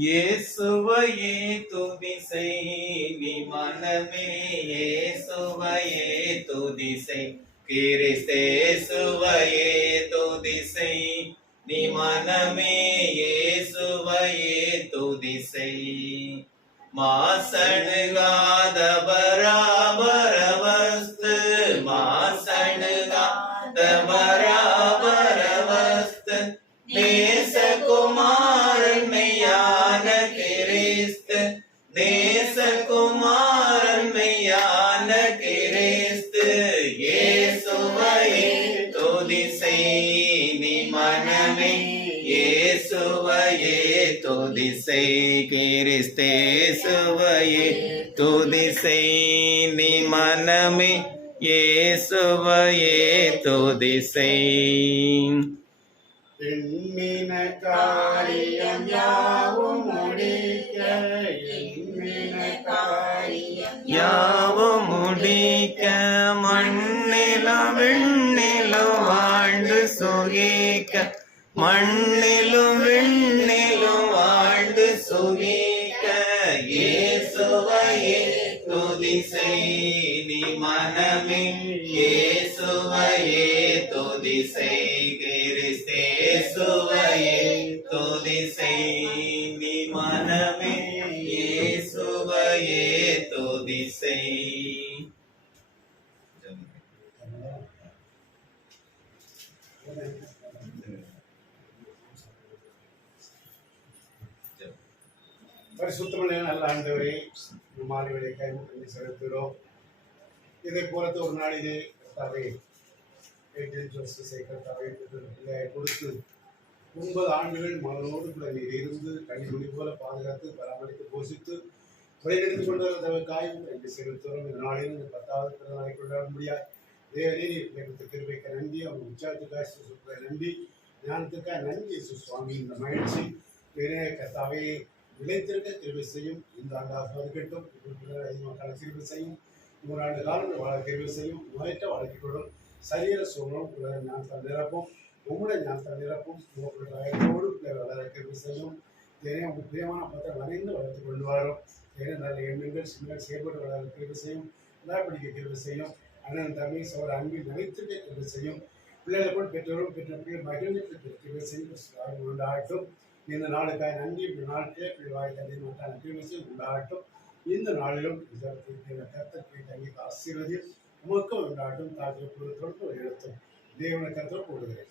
இயேசுவையே துதி செய் மனமே இயேசுவையே துதி துதிசை கிறிஸ்தேசுவையே செய். நீ மனமே இயேசுவையே துதி செய். பராபர இயேசுவையே துதிசை நீ மனமே. இயேசுவையே துதிசை கிறிஸ்தேசுவையே துதிசை நீ மனமே. இயேசுவையே துதிசை. எண்ணின காரியம் யாவும் முடிக்க எண்ணின காரியம் யாவும் முடிக்க மண்ணிலும் விண்ணிலும் வாழ்ந்து சுகிக்க மண்ணிலும் விண்ணிலும் வாழ்ந்து சுகிக்க இயேசுவையே துதிசை நீ மனமே இயேசுவையே துதிசை கிறிஸ்தேசுவையே துதிசை நீ மனமே இயேசுவையே துதிசை பரிசுத்தமுள்ள நல்ல ஆண்டவரே இந்த செலுத்துகிறோம். இதை போலத்து ஒரு நாளிலே கர்த்தாவே ஜோசஸை கொடுத்து ஒன்பது ஆண்டுகள் மகனோடு கூட நீர் இருந்து கண்ணி போல பாதுகாத்து பராமரித்து போஷித்து வழிநடத்தி கொண்டு என்று செலுத்துகிறோம் இந்த நாளிலும் இந்த பத்தாவது பிறந்த நாளை கொண்டாட முடியாது. தேவரே நீர் எனக்கு திருவைக்க நன்றி. அவங்க உற்சாகத்துக்காக சுசுக்காய் நன்றி ஞானத்துக்காக நன்றி சுவாமி. இந்த மகிழ்ச்சி பெரிய கர்த்தாவே நிலைத்திருக்க கிருபை செய்யும். இந்த ஆண்டு ஆஸ்வாதிக்கட்டும் அதிகமாக கிருபை செய்யும். நூறு ஆண்டு காலம் வாழ கிருபை செய்யும். நோயற்ற வாழ்க்கை கொள்ளும். சரீர சூழலும் உலக நிரப்பும். உம்முடைய ஞானத்தால் நிரப்பும் உங்களுடைய வயதோடு பிள்ளை வளர கிருபை செய்யும் உங்கள் பிரியமான பத்திரம் வரைந்து வளர்த்து கொண்டு வரும் தேனே நல்ல எண்ணங்கள் சின்னங்கள் செயல்பட்டு வளர கிருபை செய்யும் பிடிக்க கிருவி செய்யும் அண்ணன் தம்பி சோழ அன்பில் நினைத்துக்க கிருவி செய்யும் பிள்ளைகள் கூட பெற்றோரும் பெற்ற பிள்ளைகள் மகிழ்ந்து கிருவி செய்யும் உண்டாகட்டும் இந்த நாளுக்காய் நன்றி. இந்த நாட்களே பிள்ளைவாய் தந்தை மாட்டான செய்யும் உண்டாகட்டும் இந்த நாளிலும் கருத்தற்கு தங்கி ஆசீர்வதியும். உமக்கும் உண்டாகட்டும். தாக்கிய பொருத்தோடு எழுத்தும் தேவனை கருத்தோடு போடுகிறேன்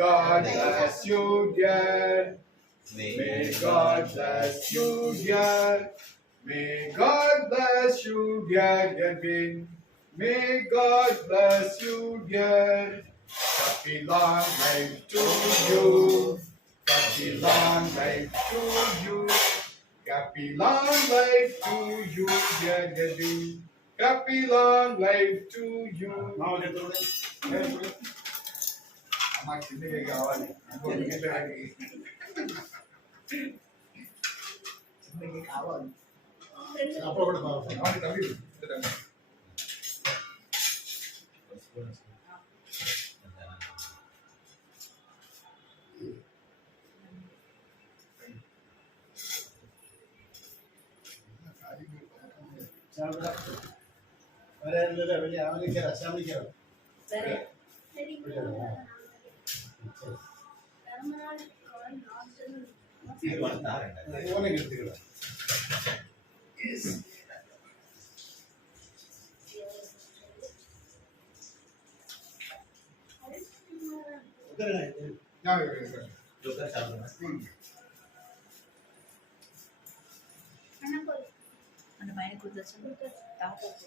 God bless you, dear. May God bless you, dear. May God bless you, dear Jadwin. May God bless you, dear. Happy long life to you. Happy long life to you. Happy long life to you, dear Debbie. Happy long life to you. మా కిందకి కావాలి కిందకి మన పైన కుదర్చండి తాపకూడదు